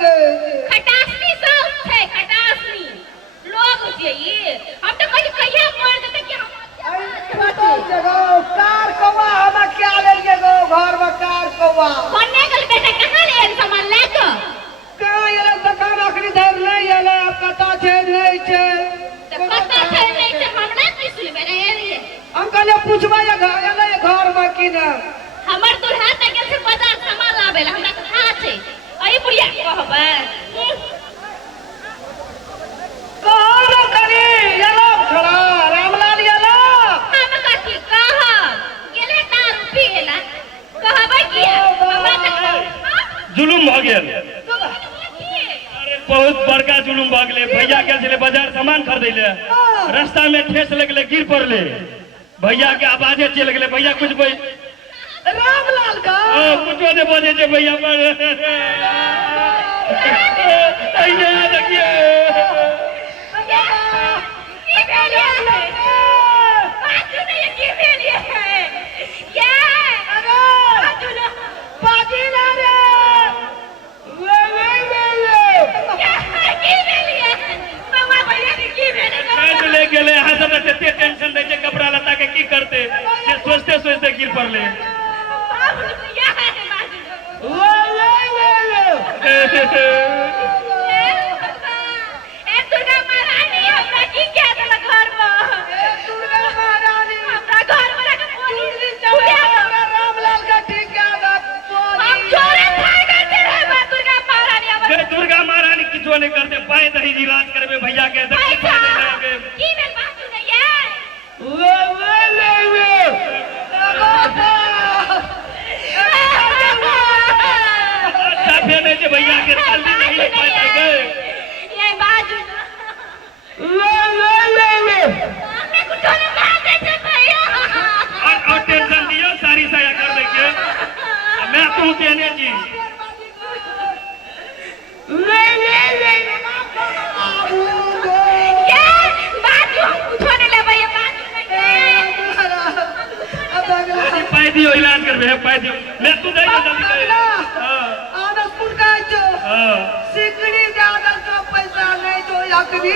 खटासनी सब छै खटासनी लोग छै ये हम तो कहीं कहिया मोड़ देते कि हम कार कौवा हम क्या ले लिए गो घर में कार कौवा बनने गल बेटा कहां ले सामान लेके कहां ये दुकान आखरी धर नहीं आला कता छे नहीं छे पता छै नहीं छै हमरा की सुनबे रे ये हम कहले पूछबा ये घर में कि ना हमर दुल्हा त गेल छै बाजार सामान लाबे ला हमरा कथा छै अई बुढ़िया कहबे कहां करी येलो छोड़ा रामलाल येलो हम कथि कह गेले दारू पीला कहबे कि हमरा त जुलुम भ गेल बहुत बड़का जुलुम भ गेले भैया गेल छले बाजार सामान खरीदै ले रास्ता में ठेस लगले गिर पड़ले भैया के आवाजे चल गेले भैया कुछ रामलाल का कुछ ने बोले जे भैया पर अइया देखिए की भेलिए बाजू नहीं की भेलिए क्या अरे बाजू ना बाजी ना रे क्या की भेलिए मामा भैया की भेलिए ले गेले हाथ में तेते टेंशन दे जे कपड़ा लता के की करते से सोचते सोचते गिर पड़ले बाबू या है बाजू ए दुर्गा महारानी हमरा की क्या देला घर में दुर्गा महारानी हमरा घर में रख पुलिस चौया रामलाल का ठीक है हम चोरे खाए करते रहे बा दुर्गा महारानी अब दुर्गा महारानी किछो नहीं करते पाए दही इलाज करबे भैया के पैसा की में बाजू नहीं है भेजे जे भैया के जल्दी नहीं पाए गए ये बाजू हमने कुछ नहीं मार दे भैया और टेंशन दियो सारी साया कर देंगे मैं तू देने जी ये बाजू कुछ नहीं ले भैया बाजू पाए दियो इलाज करबे पाए दियो मैं तू दे जल्दी दे आदतपुर का जो सिकड़ी ज्यादा तो पैसा नहीं तो यकनी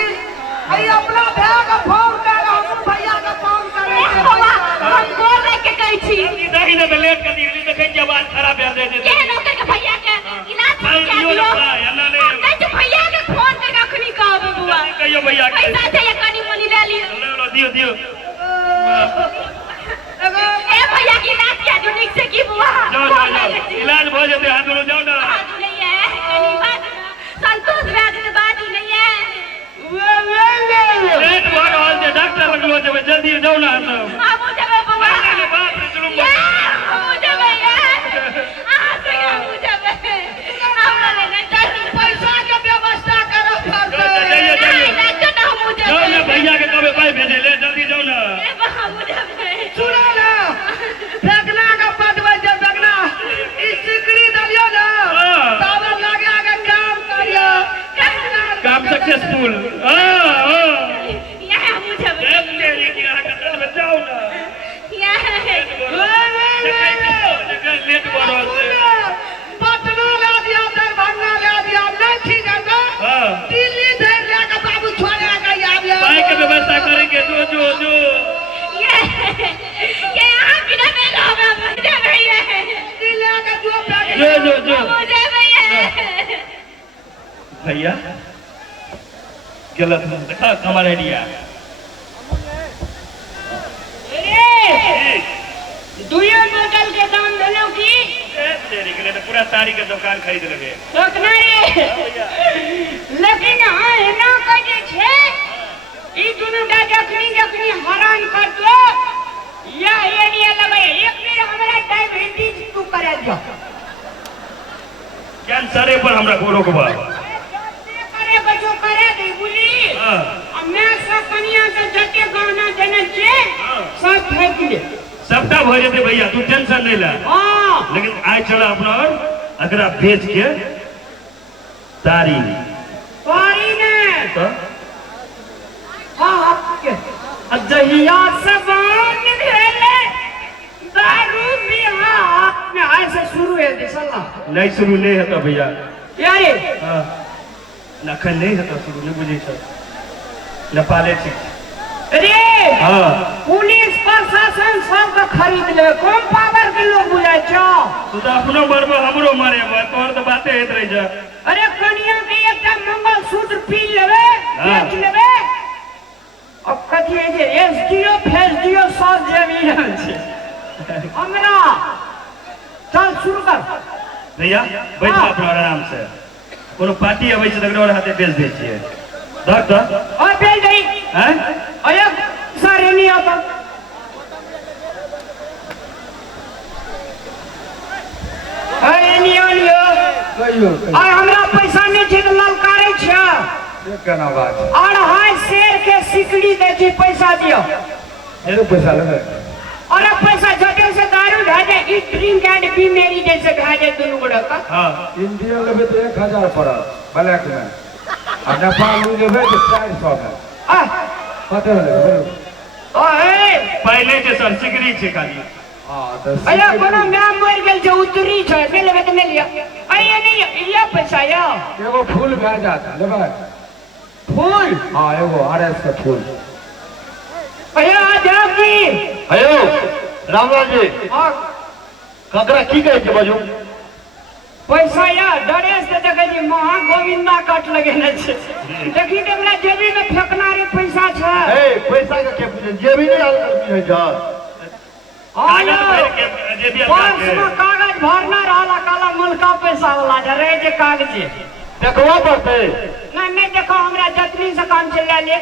भाई अपना भैया का फोन कर हम भैया का फोन करे हम बोल रहे के कही छी दही ने लेट कर दी देखे के आवाज खराब कर दे के नौकर के भैया के इलाज भाई क्या दियो दियो ना अन्ना ने नहीं तो भैया के फोन पे कखनी कहबे बुआ कहियो भैया के पैसा दे या कनी मनी ले लियो लो दियो दियो ए भैया की इलाज क्या जो निक से की बुआ जाओ इलाज हो जाते हाथ दोनों जाओ ना बाजू नहीं है कनी बात संतोष राज ने बाजू नहीं है पेट भर रहल छै डॉक्टर लगलो जेबे जल्दी जाओ ना हम हम जबे बुआ अरे बाप रे चलो हम जबे आ से हम जबे हमरा ले जल्दी पैसा के व्यवस्था करो जाइए जाइए जाओ ना भैया के कबे पाई भेजे ले जल्दी जाओ ना हम जबे सुनो ना फेंकना का पटवा जब फेंकना इस सिकड़ी दलियो ना तब लगे आगे काम करियो काम सक्सेसफुल ये हम जबे तेरी की हाथ में जाओ ना लेट बढ़ो पटना ला दिया दरभंगा ला दिया नहीं ठीक है ना दिल्ली भेज लेगा बाबू छोड़ेगा या पाई के व्यवस्था करेंगे जो ये यहाँ बिना में होगा मुझे भैया दिल्ली का जो मुझे भैया भैया गलत देखा हमारा आइडिया दुनिया बोतल के दाम देलो की तेरी के लिए तो पूरा तारी के दुकान खरीद लेबे सोचना रे लेकिन ना कहे छे ई दुनु का जखनी हरान करतो या एरिया लगे एक बेर हमरा डायबिटीज तू करे दियो कैंसरे पर हमरा को रोकबा करे बचो करे दे बुली मैं सब कनिया से जटे गहना देने छे सब फेंक दे सबटा भ जेते भैया तू टेंशन नहीं ले हां लेकिन आज चला अपना और अगर आप बेच के तारी ने तो हां अजहिया सबान भेले दारू बिहार में ऐसे शुरू है दिसला नहीं शुरू नहीं है तो भैया यारे नखन नहीं है तो शुरू नहीं बुझे छ नेपाले छी अरे हां पुलिस प्रशासन सब के खरीद ले कम पावर के लोग बुझाय छ तू तो अपनो मरबो हमरो मारे तोहर तो बाते हेत रही जा अरे कनिया के एकटा मंगलसूत्र पी लेबे बेच लेबे अब कथी है जे एसडीओ फेसडीओ सब जमीन छै हमरा चल शुरू कर भैया बैठ अपना आराम से कोनो पार्टी अबै छै तकरो हाथे बेच दै छियै धर धर और बेच दई हैं अरे सारे नहीं आता अरे नियो कहियो और हमरा पैसा नहीं छै त ललकारे छ ये केना बात है? और हाय शेर के सिकड़ी दे छी पैसा दियो एरो पैसा लेबै और अब पैसा जटे से दारू ढाजे ई ड्रिंक एंड बी मेरी जैसे ढाजे दोनों गोड़ा का हां इंडियन लेबै तो 1000 पड़त ब्लैक में आ नेपाली लेबै तो 400 में आ कते लेबै ओए पहले जे सर सिकरी छै खाली हां तो अरे कोनो मैम मर गेल छै उतरी छै ले लेबे त ले लिया अरे नहीं ये पैसा यो एगो फूल भए जात लेबै फूल हां एगो आरएस के फूल अरे आजाद जी हेलो रामलाल जी और ककरा की कहै छै बाजू पैसा या ड्रेस से देखे जी महा गोविंदा कट लगेने छै देखी त हमरा जेबी में फेंकना रे पैसा छै ए पैसा के पूछे जे भी नहीं आदमी है जा कागज भर के जे भी पर्स में कागज भरना रहला काला मुल्का पैसा वाला जे रहे जे कागज देखवा पड़ते नहीं देखो हमरा जतनी से काम चल ले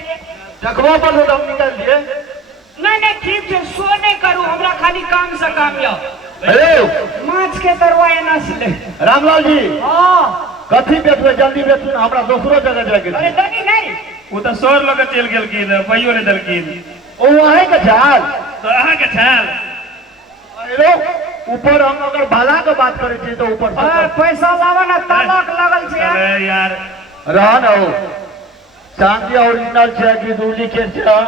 देखवा पड़ते तो हम निकाल दिए नहीं ठीक छै सो नहीं करू हमरा खाली काम से काम यो हेलो माछ के तरवाए ना से रामलाल जी हां कथी बेचबे जल्दी बेचू हमरा दूसरो जगह जाके अरे दनी नहीं वो तो सर लगे चल गेलखिन पाइयो नहीं देलखिन ओ वहीं के झाल तो अहाँ के छाल हेलो ऊपर हम अगर भाला के बात करे छी तो ऊपर और पैसा लावा ना तालाक लगल छै अरे यार रहा ना हो चांदी ओरिजिनल छै कि डुप्लीकेट छै